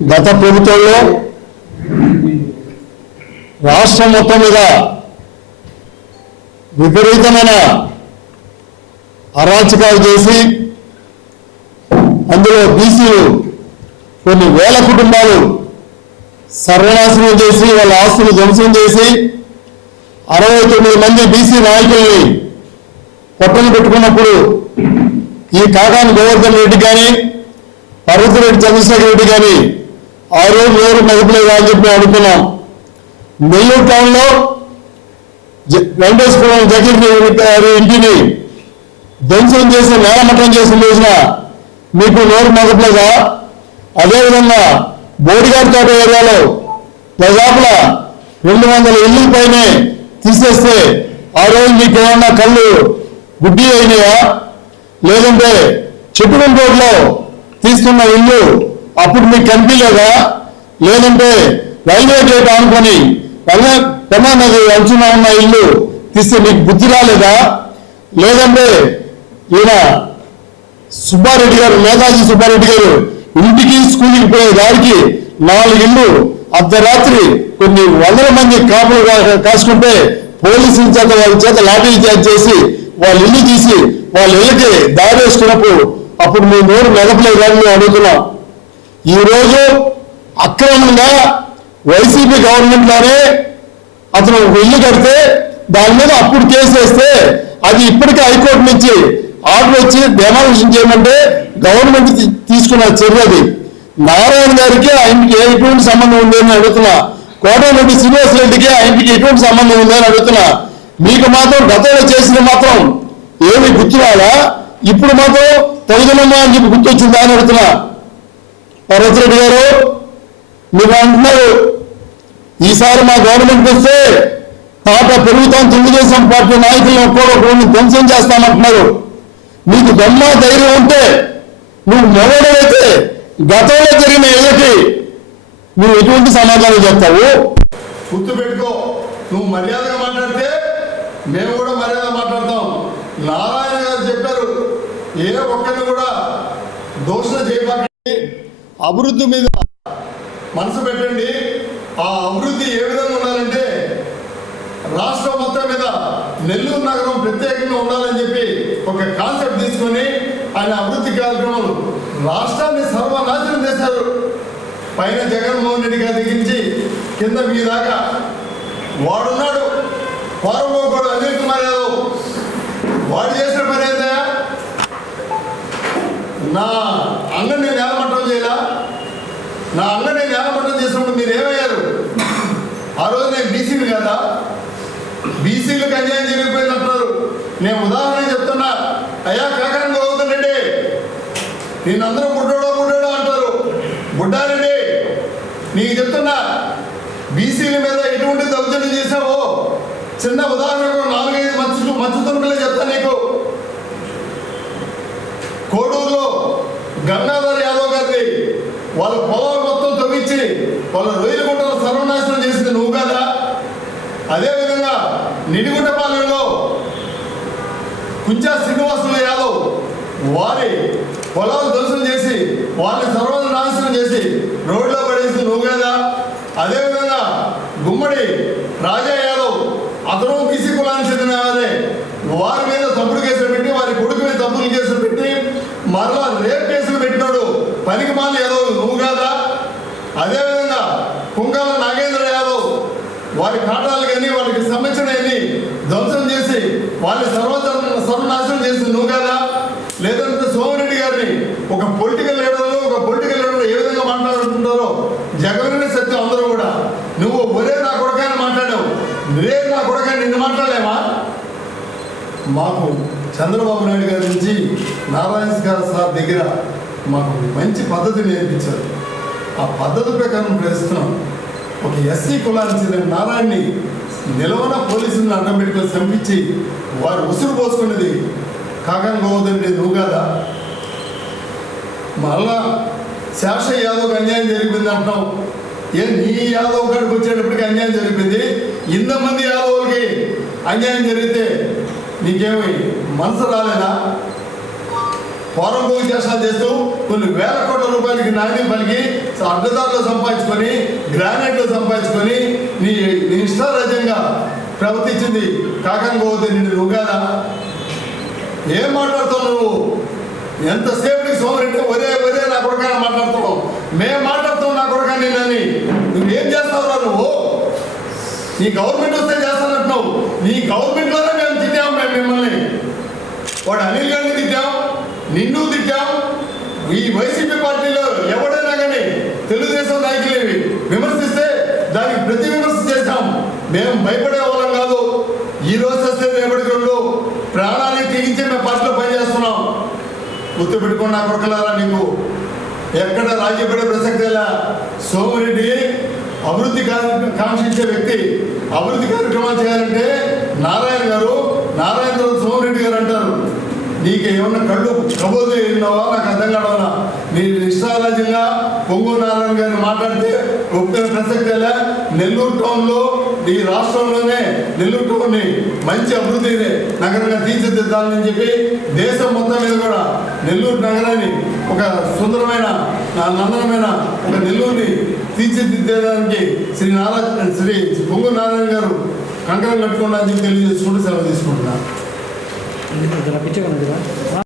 గత ప్రభుత్వంలో రాష్ట్రం మొత్తం మీద విపరీతమైన అరాచకాలు చేసి అందులో బీసీలు కొన్ని వేల కుటుంబాలు సర్వనాశనం చేసి వాళ్ళ ఆస్తులు ధ్వంసం చేసి అరవై తొమ్మిది మంది బీసీ నాయకుల్ని పొట్టలు పెట్టుకున్నప్పుడు ఈ కాకాని గోవర్ధన్ రెడ్డి కానీ పర్వతిరెడ్డి చంద్రశేఖర్ రెడ్డి కానీ ఆ రోజు ఎవరు మెదపలేదు అని చెప్పి అనుకున్నాం. నెల్లూరు టౌన్లో జ- వెంకటేశ్వరం జగన్ గారి ఇంటిని? ధ్వంసం చేసి నేలమట్టం చేసిన రోజున మీకు నోరు మగపలేదా అదేవిధంగా బోడిగారి తోట ఏరియాలో దాదాపుల రెండు వందల ఇల్లు పైనే తీసేస్తే ఆ రోజు మీకు ఏమన్నా కళ్ళు గుడ్డి అయినాయా? లేదంటే చెట్టుకుంట రోడ్లో తీసుకున్న ఇల్లు అప్పుడు మీకు కనిపించలేదా లేదంటే రైల్వే గేట్ అనుకొని పెన్నా నది అంచున ఉన్న ఇల్లు తీస్తే మీకు బుద్ధి రాలేదా? లేదంటే ఈయన సుబ్బారెడ్డి గారు నేతాజీ సుబ్బారెడ్డి గారు ఇంటికి స్కూల్కి పోయే దారికి నాలుగు ఇల్లు అర్ధరాత్రి కొన్ని వందల మంది కాపులు కా- కాసుకుంటే పోలీసుల చేత వాళ్ళ చేత లాఠీ చార్జ్ చేసి వాళ్ళ ఇల్లు తీసి వాళ్ళ ఇళ్ళకి దారి వేసుకున్నప్పుడు అప్పుడు మీ నోరు మెదపలేదు అని మేము అడుగుతున్నాం. ఈరోజు అక్రమంగా వైసీపీ గవర్నమెంట్లోనే అతను వెళ్ళి ఇల్లు కడితే దాని మీద అప్పుడు కేసు వేస్తే అది ఇప్పటికే హైకోర్టు నుంచి ఆర్డర్ వచ్చి డెమాలిషన్ చేయమంటే గవర్నమెంట్ తీసుకున్న చర్య అది. నారాయణ గారికి ఆయనకి ఎటువంటి సంబంధం ఉంది అని అడుగుతున్నా. కోటరెడ్డి శ్రీనివాస్ రెడ్డికి ఆయనకి ఎటువంటి సంబంధం ఉంది అని అడుగుతున్నా. మీకు మాత్రం గతంలో చేసిన మాత్రం ఏమి గుర్తురాలా ఇప్పుడు మాత్రం తొలగినమ్మా అని చెప్పి గుర్తొచ్చిందా అని అడుగుతున్నా. పర్వతిరెడ్డి గారు మీరు అంటున్నారు ఈసారి మా గవర్నమెంట్ వస్తే పాట పెరుగుతాం తెలుగుదేశం పార్టీ నాయకులను ఒక్కొక్కరిని ధ్వంసం చేస్తామంటున్నారు. నీకు దమ్మ ధైర్యం ఉంటే నువ్వు మొదలైతే గతంలో జరిగిన ఇళ్ళకి నువ్వు ఎటువంటి సమాధానం చెప్తావు? గుర్తుపెట్టుకో నువ్వు మర్యాదగా మాట్లాడితే మేము కూడా మర్యాద మాట్లాడతాం. నారాయణ గారు చెప్పారు ఏ ఒక్కరిని కూడా దోషణ చేయబాక అభివృద్ధి మీద మనసు పెట్టండి. ఆ అభివృద్ధి ఏ విధంగా ఉండాలంటే రాష్ట్రం మొత్తం మీద నెల్లూరు నగరం ప్రత్యేకంగా ఉండాలని చెప్పి ఒక కాన్సెప్ట్ తీసుకొని ఆయన అభివృద్ధి కార్యక్రమాలు రాష్ట్రాన్ని సర్వనాశనం చేశారు. పైన జగన్మోహన్ రెడ్డి గారి దగ్గరించి కింద మీ దాకా వాడున్నాడు. పారమోకోడు అనిల్ కుమార్ యాదవ్ వాడు చేసిన పని నా అన్నని నేలమట్టం చేయలా? నా అందరిని వ్యాపారం చేసినప్పుడు మీరు ఏమయ్యారు? ఆ రోజు నేను బీసీలు కదా? బీసీలకు అన్యాయం జరిగిపోయింది అంటున్నారు. నేను ఉదాహరణ చెప్తున్నా. అయ్యా కాకాని గోవర్ధన్ రెడ్డి నేనందరూ బుడ్డోడో బుడ్డోడో అంటారు. బుడ్డారెడ్డి నీకు చెప్తున్నా బీసీల మీద ఎటువంటి దౌర్జన్యం చేశావో? చిన్న ఉదాహరణకు నాలుగైదు మంచులు మంచు తురుకులే చెప్తా నీకు. కోడూరులో గంగాధర్ యాదవ్ గారిని వాళ్ళ పొలం ఇచ్చి వాళ్ళ రొయ్యల గుంటలు సర్వనాశనం చేసింది నువ్వు కదా? అదేవిధంగా నిడిగుంటపాలెంలో కుంచా శ్రీనివాసులు యాదవ్ వారి పొలాలు ధ్వంసం చేసి వారిని సర్వనాశనం చేసి రోడ్లో పడేసి నువ్వు కదా? అదేవిధంగా గుమ్మడి రాజయ్య యాదవ్ అతను బీసీ కులానికి చెందిన వారే వారి మీద తప్పుడు కేసులు పెట్టి వారి కొడుకు మీద తప్పుడు కేసులు పెట్టి మరలా రేప్ కేసులు పెట్టినాడు పనికి మాలి యాదవ్ నువ్వు కాదా అదేవిధంగా కుంకాల నాగేంద్ర యాదవ్ వారి కాటాలు కానీ వాళ్ళకి సంబంధించినవి ధ్వంసం చేసి వాళ్ళని సర్వ సర్వనాశనం చేసి నువ్వు కదా? లేదంటే సోమరెడ్డి గారిని ఒక పొలిటికల్ లీడర్లో ఒక పొలిటికల్ లీడర్ ఏ విధంగా మాట్లాడుతుంటారో జగన్ సత్యం అందరూ కూడా. నువ్వు ఒరే నా కొడకాయని మాట్లాడావు. రే నా కొడకాయని నిన్ను మాట్లాడలేమా మాకు చంద్రబాబు నాయుడు గారి నుంచి నారాయణ గారు సార్ దగ్గర మాకు మంచి పద్ధతి నేర్పించారు. ఆ పద్ధతి ప్రకారం ప్రవేశిస్తున్నాం ఒక ఎస్సీ కులానికి చెందిన నారాయణని నిలవన పోలీసులను అన్నం పెట్టుకొని చంపించి వారు ఉసురు పోసుకున్నది కాకం గోవర్ధన్ నువ్వు కదా? మళ్ళా శాషయ్య యాదవ్ అన్యాయం జరిగింది అంటున్నావు. ఏ నీ యాదవ్ కాడికి వచ్చేటప్పటికి అన్యాయం జరిగింది ఇంతమంది యాదవులకి అన్యాయం జరిగితే నీకేమి మనసు రాలేదా? పోరంపోగు చేసాలు చేస్తూ కొన్ని వేల కోట్ల రూపాయలకి నాణ్యం పలికి అడ్డదారులు సంపాదించుకొని గ్రానైట్లు సంపాదించుకొని నీ నీ ఇష్టారాజ్యంగా ప్రవర్తించింది కాకంగా నిన్ను నువ్వు ఏం మాట్లాడుతావు నువ్వు? ఎంతసేపటికి సోమరెడ్డి ఒరే ఒరే నా కొడుకా మాట్లాడుతున్నావు? మేము మాట్లాడుతాం నా కొడుకా నేనని నువ్వు ఏం చేస్తావురా నువ్వు? నీ గవర్నమెంట్ వస్తే చేస్తానంటున్నావు. నీ గవర్నమెంట్లోనే మేము తిట్టాము మేము మిమ్మల్ని. వాడు అనిల్ గారిని తిట్టాం. ఈ వైసీపీ పార్టీలో ఎవడైనా కానీ తెలుగుదేశం నాయకులు విమర్శిస్తే దానికి ప్రతి విమర్శ చేశాం. మేము భయపడే వాళ్ళం కాదు. ఈ రోజు వస్తే రేపటి రెండు ప్రాణాన్ని తెగించి మేము పార్టీలో పనిచేస్తున్నాం. గుర్తుపెట్టుకున్న నా కొరకలారా నీకు. ఎక్కడ రాజ్యపడే ప్రసక్తి సోమిరెడ్డి అభివృద్ధి కాంక్షించే వ్యక్తి. అభివృద్ధి కార్యక్రమాలు చేయాలంటే నారాయణ గారు నారాయణ గారు సోమిరెడ్డి గారు అంటారు. నీకు ఏమన్నా కళ్ళు కబోదు ఉన్నావా నాకు అర్థం కావాలా నీ ఇష్టారాజ్యంగా పొంగు నారాయణ గారిని మాట్లాడితే ఒప్పిన ప్రసక్తే నెల్లూరు టౌన్లో ఈ రాష్ట్రంలోనే నెల్లూరు టౌన్ని మంచి అభివృద్ధి నగరంగా తీర్చిదిద్దాలని చెప్పి దేశం మొత్తం మీద కూడా నెల్లూరు నగరాన్ని ఒక సుందరమైన నందనమైన ఒక నెల్లూరుని తీర్చిదిద్దేదానికి శ్రీ నారా శ్రీ పొంగు నారాయణ గారు కంకణం కట్టుకున్నా అని చెప్పి తెలియజేసుకుంటూ సెలవు తీసుకుంటున్నాను. ini adalah kecil kan adalah